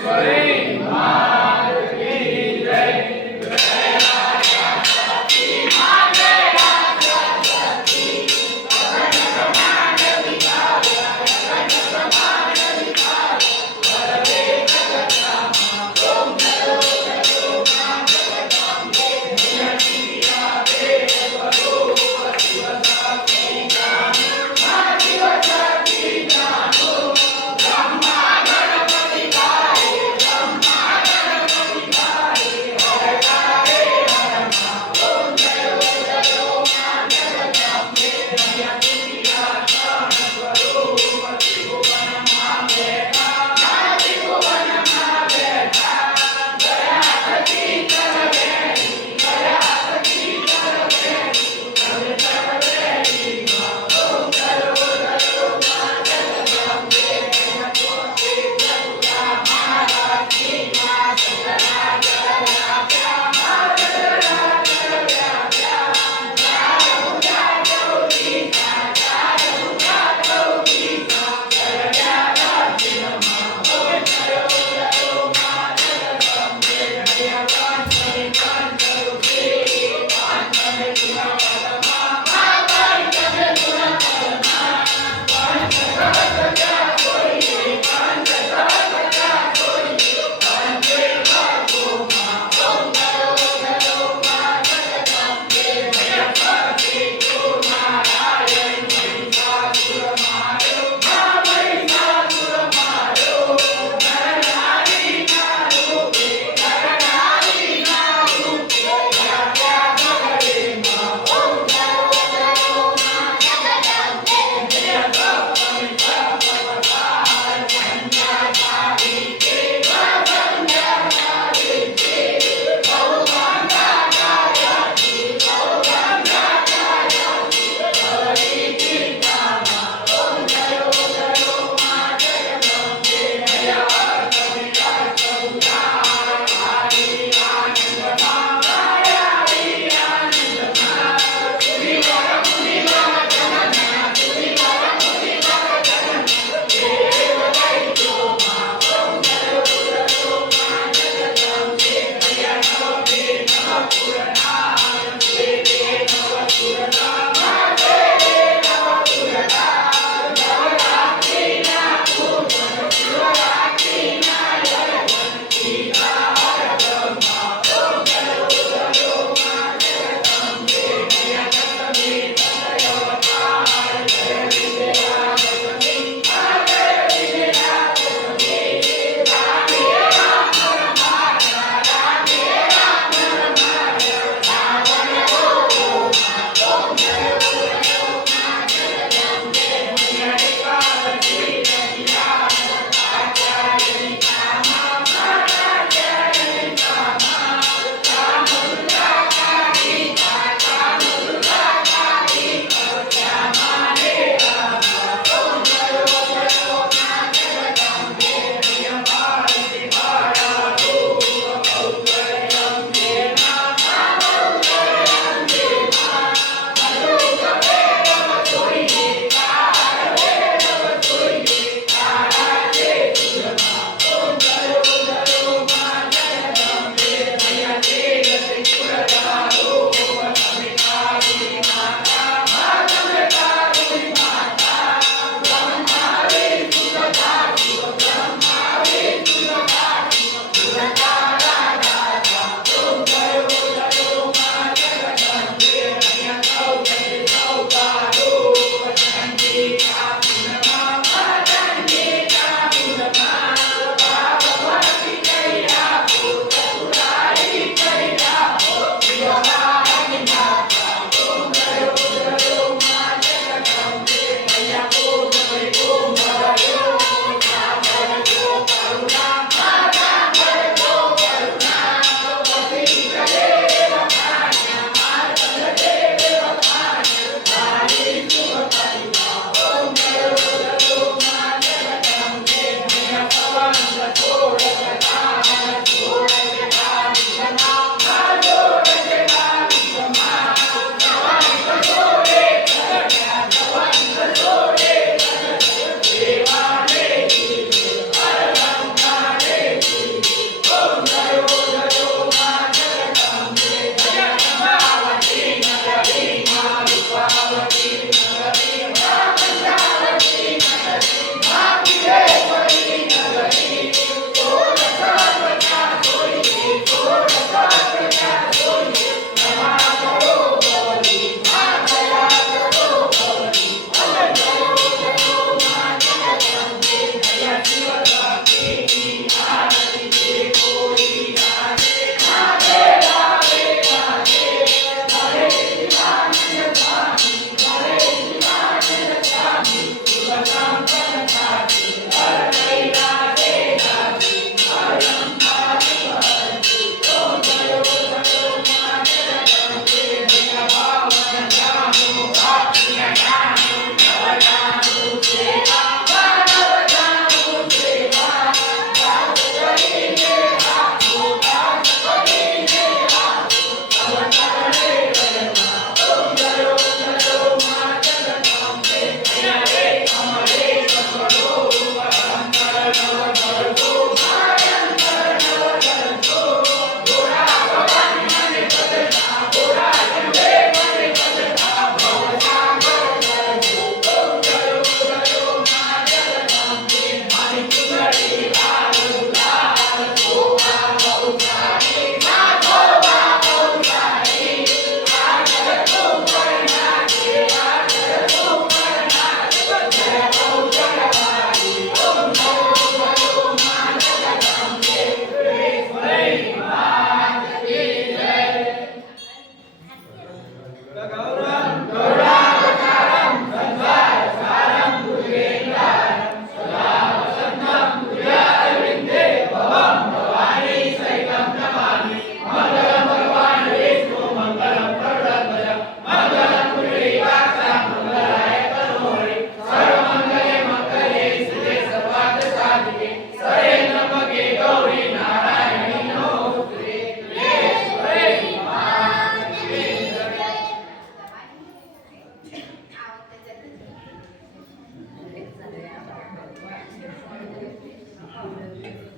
Sway, Thank you.